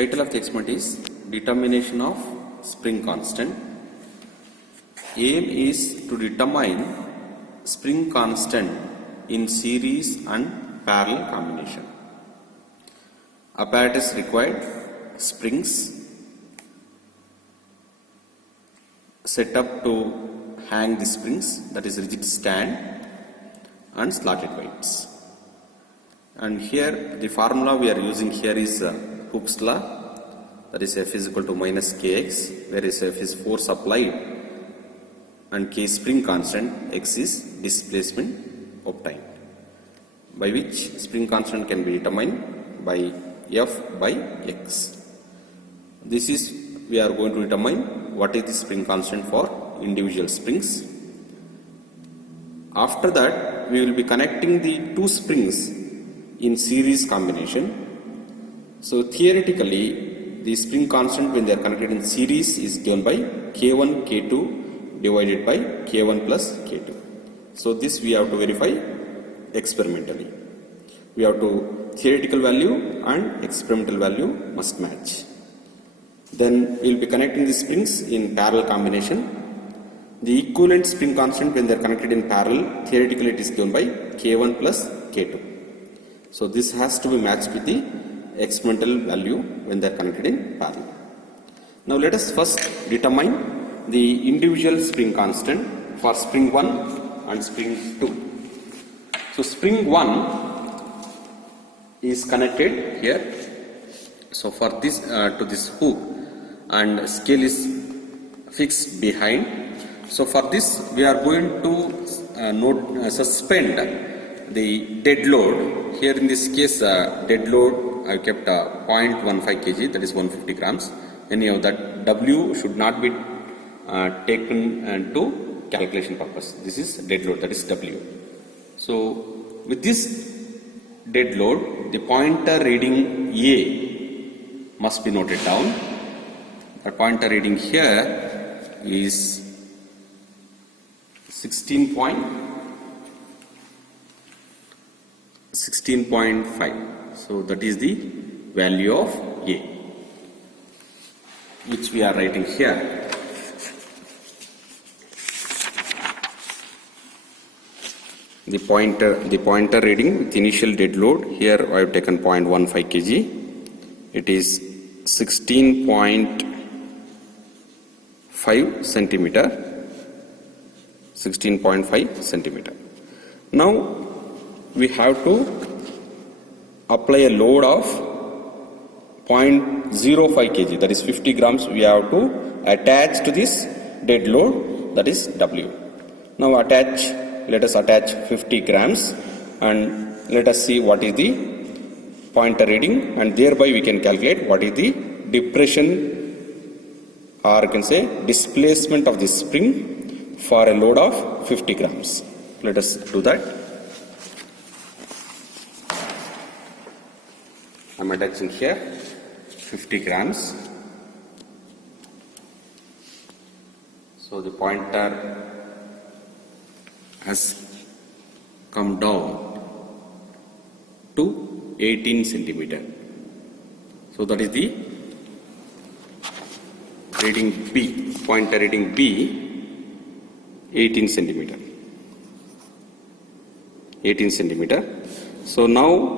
Title of the experiment is Determination of Spring Constant. Aim is to determine spring constant in series and parallel combination. Apparatus required: springs set up to hang the springs, that is rigid stand, and slotted weights. And here the formula we are using here is Hooke's law, that is F is equal to minus Kx, where is F is force applied and K spring constant, X is displacement obtained, by which spring constant can be determined by F by X. This is, we are going to determine what is the spring constant for individual springs. After that, we will be connecting the two springs in series combination. So theoretically, the spring constant when they are connected in series is given by K1 K2 divided by K1 plus K2. So this we have to verify experimentally. We have to theoretical value and experimental value must match. Then we will be connecting the springs in parallel combination. The equivalent spring constant when they are connected in parallel, theoretically it is given by K1 plus K2. So this has to be matched with the experimental value when they are connected in parallel. Now let us first determine the individual spring constant for spring 1 and spring 2. So spring 1 is connected here. So for this to this hook, and scale is fixed behind. So for this we are going to suspend the dead load. Here in this case dead load I kept 0.15 kg, that is 150 grams. Anyhow, that W should not be taken to calculation purpose. This is dead load, that is W. So with this dead load, the pointer reading A must be noted down. The pointer reading here is 16.5. So that is the value of A, which we are writing here. The pointer reading with initial dead load, here I have taken 0.15 kg. It is 16.5 centimeter. 16.5 centimeter. Now we have to apply a load of 0.05 kg, that is 50 grams we have to attach to this dead load, that is W. Now let us attach 50 grams and let us see what is the pointer reading, and thereby we can calculate what is the depression, or you can say displacement of the spring for a load of 50 grams. Let us do that. I am attaching here 50 grams. So the pointer has come down to 18 centimeter. So that is the reading B, pointer reading B, 18 centimeter. 18 centimeter. So now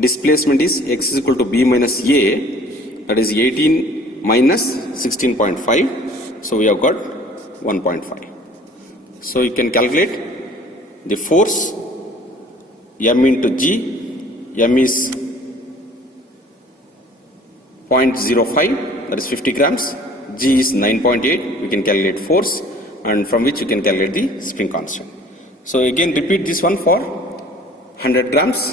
displacement is X is equal to B minus A, that is 18 minus 16.5. So we have got 1.5. So you can calculate the force M into G. M is 0.05, that is 50 grams. G is 9.8. We can calculate force, and from which you can calculate the spring constant. So again repeat this one for 100 grams.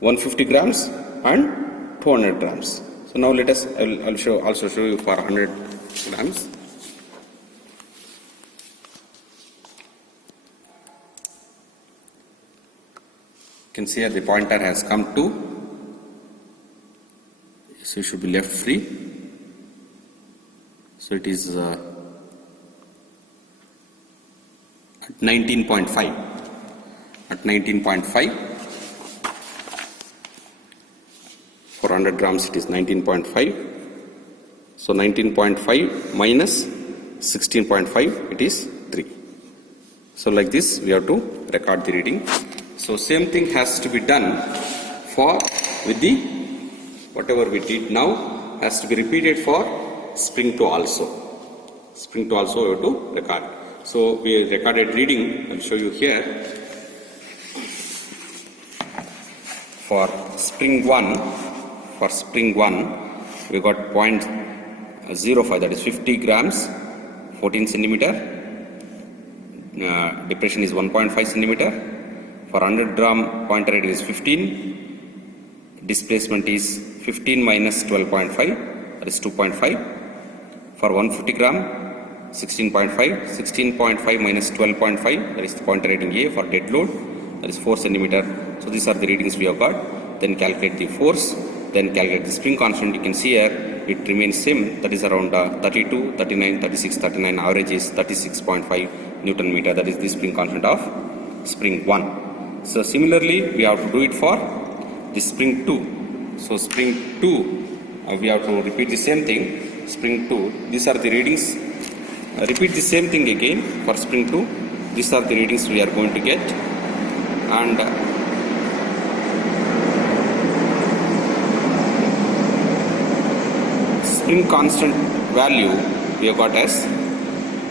150 grams and 200 grams. So now let us, I'll also show you for 100 grams. You can see here the pointer has come to, so it should be left free. So it is at 19.5. At 19.5. For 100 grams it is 19.5. So 19.5 minus 16.5 it is 3. So like this we have to record the reading. So same thing has to be done for with the whatever we did now has to be repeated for spring 2 also. Spring 2 also we have to record. So we recorded reading. I will show you here. For spring 1 we got 0.05, that is 50 grams 14 centimeter. Depression is 1.5 centimeter. For 100 gram pointer rate is 15. Displacement is 15 minus 12.5, that is 2.5. For 150 gram 16.5. 16.5 minus 12.5, that is the pointer rating A. For dead load, that is 4 centimeter. So these are the readings we have got. Then calculate the force. Then calculate the spring constant. You can see here it remains same, that is around 32, 39, 36, 39. Average is 36.5 Newton meter. That is the spring constant of spring 1. So similarly we have to do it for the spring 2. So spring 2 we have to repeat the same thing. Spring 2, these are the readings. Repeat the same thing again for spring 2. These are the readings we are going to get. And spring constant value we have got as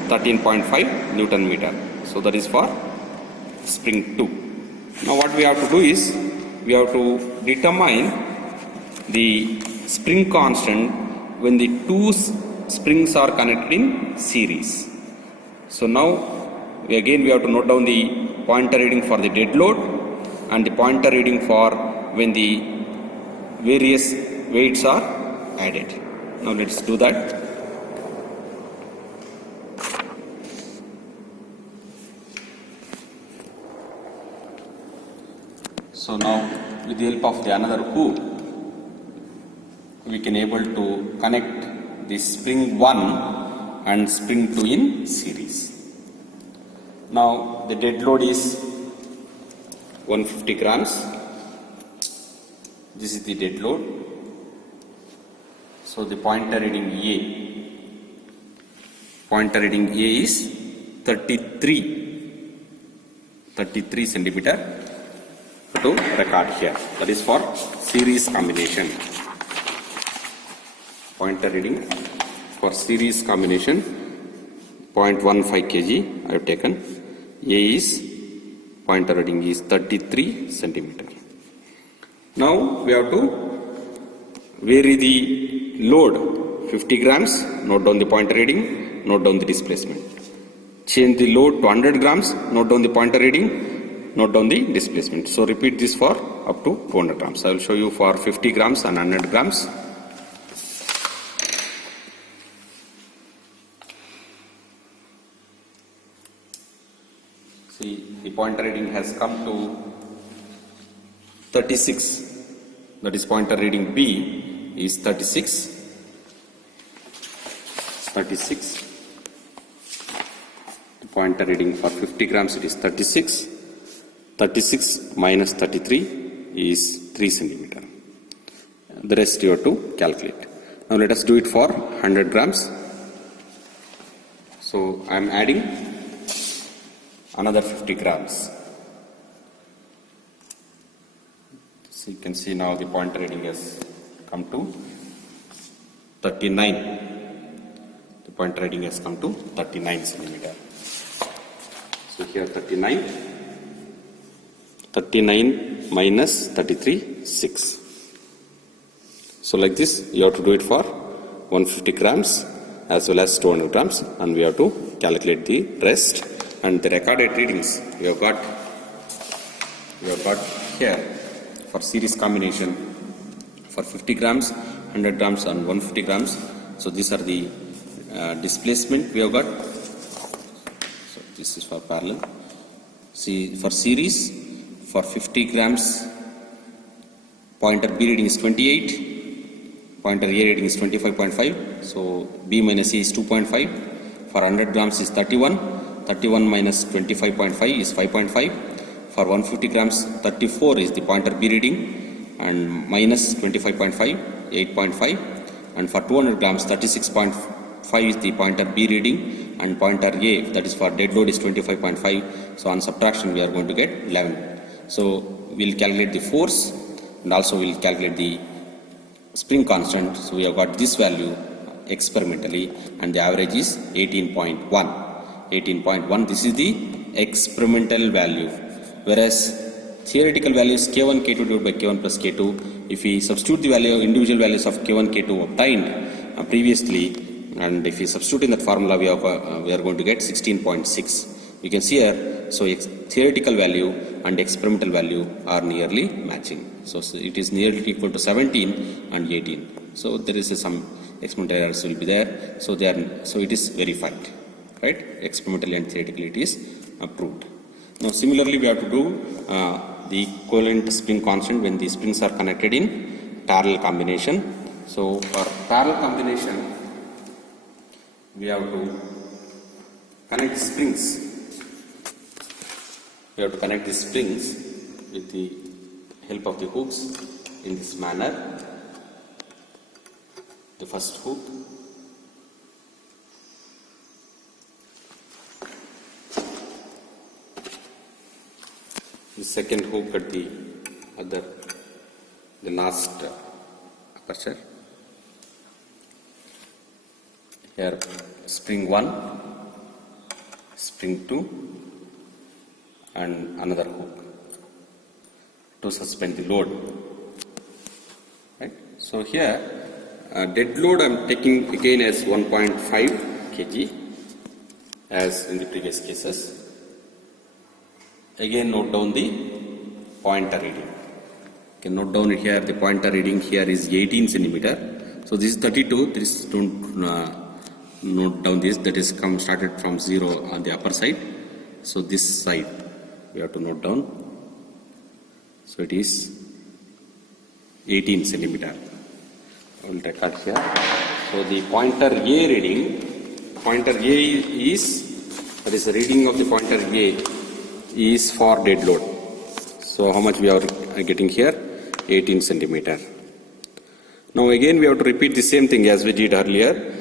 13.5 Newton meter. So that is for spring 2. Now what we have to do is we have to determine the spring constant when the two springs are connected in series. So now again we have to note down the pointer reading for the dead load and the pointer reading for when the various weights are added. Now let's do that. So now with the help of the another hook we can able to connect the spring 1 and spring 2 in series. Now the dead load is 150 grams. This is the dead load. So the pointer reading A is 33 centimeter to record here. That is for series combination. Pointer reading for series combination 0.15 kg I have taken. A is pointer reading is 33 centimeter. Now we have to vary the load 50 grams, note down the pointer reading, note down the displacement. Change the load to 100 grams, note down the pointer reading, note down the displacement. So repeat this for up to 200 grams. I will show you for 50 grams and 100 grams. See, the pointer reading has come to 36. That is pointer reading B is 36. The pointer reading for 50 grams it is 36. 36 minus 33 is 3 centimeter. The rest you have to calculate. Now let us do it for 100 grams. So I am adding another 50 grams. So you can see now the pointer reading has come to 39. The pointer reading has come to 39 centimeter. So here 39 minus 33, 6. So like this you have to do it for 150 grams as well as 200 grams, and we have to calculate the rest. And the recorded readings we have got here for series combination for 50 grams, 100 grams and 150 grams. So these are the displacement we have got. So this is for parallel. See, for series for 50 grams pointer B reading is 28, pointer A reading is 25.5. So B minus A is 2.5. For 100 grams is 31. 31 minus 25.5 is 5.5. For 150 grams 34 is the pointer B reading. and minus 25.5, 8.5, and for 200 grams 36.5 is the pointer B reading, and pointer A, that is for dead load, is 25.5. So on subtraction we are going to get 11. So we'll calculate the force and also we'll calculate the spring constant. So we have got this value experimentally, and the average is 18.1. 18.1, this is the experimental value, whereas theoretical value is K1 K2 divided by K1 plus K2. If we substitute the value, individual values of K1 K2 obtained previously, and if we substitute in that formula, we are going to get 16.6. You can see here, so theoretical value and experimental value are nearly matching. So it is nearly equal to 17 and 18. So there is some experimental errors will be there. So it is verified, right? Experimentally and theoretically it is proved. Now similarly we have to do the equivalent spring constant when the springs are connected in parallel combination. So for parallel combination, we have to connect springs. We have to connect the springs with the help of the hooks in this manner. The first hook, the second hook at the last aperture. Here spring 1, spring 2, and another hook to suspend the load. Right? So here dead load I am taking again as 1.5 kg as in the previous cases. Again note down the pointer reading. You can note down here the pointer reading here is 18 centimeter. So this is 32. This don't note down this, that is started from 0 on the upper side. So this side we have to note down. So it is 18 centimeter. I will record here. So the pointer A reading, pointer A is, that is the reading of the pointer A is for dead load. So how much we are getting here? 18 centimeter. Now again we have to repeat the same thing as we did earlier.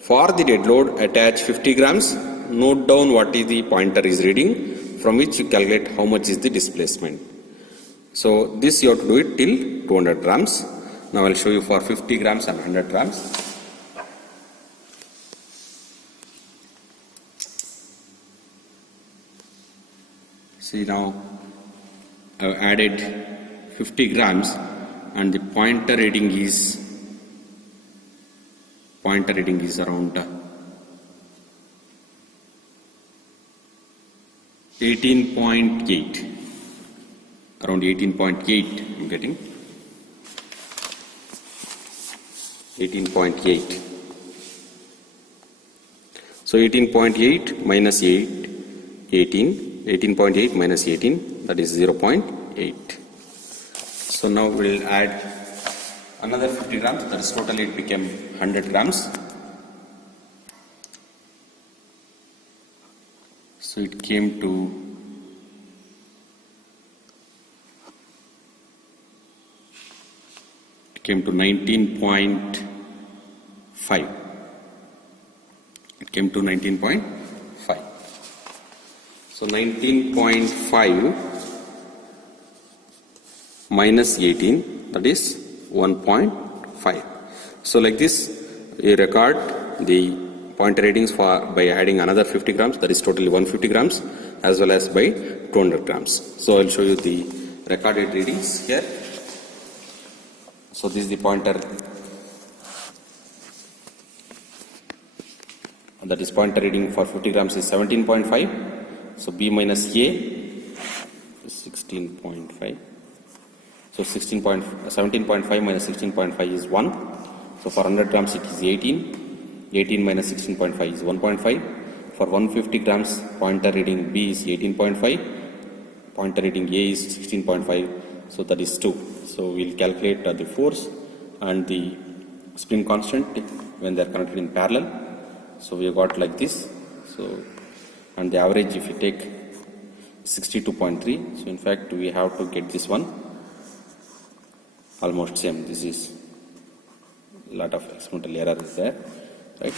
For the dead load, attach 50 grams, note down what is the pointer is reading, from which you calculate how much is the displacement. So this you have to do it till 200 grams. Now I will show you for 50 grams and 100 grams. See, now I have added 50 grams and the pointer reading is around 18.8. Around 18.8 I am getting. 18.8. So 18.8 minus 8, 18. 18.8 minus 18, that is 0.8. So now we will add another 50 grams, that is totally it became 100 grams. So it came to 19.5. It came to 19.5. So 19.5 minus 18, that is 1.5. So like this you record the pointer readings for by adding another 50 grams, that is totally 150 grams, as well as by 200 grams. So I will show you the recorded readings here. So this is the pointer, that is pointer reading for 50 grams is 17.5. So B minus A is 16.5. So 17.5 minus 16.5 is 1. So for 100 grams it is 18. 18 minus 16.5 is 1.5. For 150 grams pointer reading B is 18.5. Pointer reading A is 16.5. So that is 2. So we will calculate the force and the spring constant when they are connected in parallel. So we have got like this. So and the average if you take 62.3. So in fact we have to get this one. almost same. This is lot of experimental error is there, right?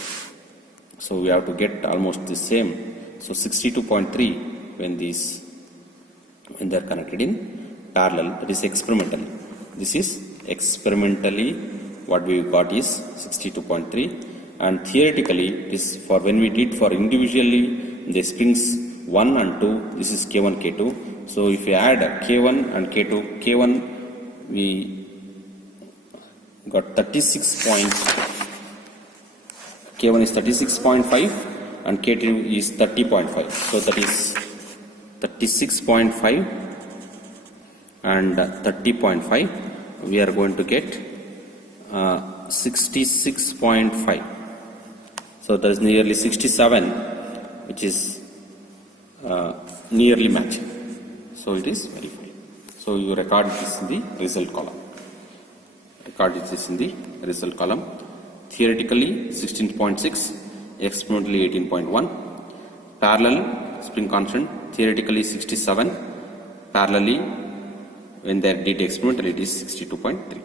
So we have to get almost the same. So 62.3 when they are connected in parallel, that is experimental. This is experimentally what we got is 62.3, and theoretically is for when we did for individually the springs 1 and 2, this is K1 K2. So if we add K1 and K2, K1 we got 36. K1 is 36.5 and K2 is 30.5. So that is 36.5 and 30.5. We are going to get 66.5. So that is nearly 67, which is nearly matching. So it is verified. So you record this in the result column. Record this in the result column. Theoretically 16.6, experimentally 18.1. Parallel spring constant, theoretically 67. Parallelly when they did experimental, it is 62.3.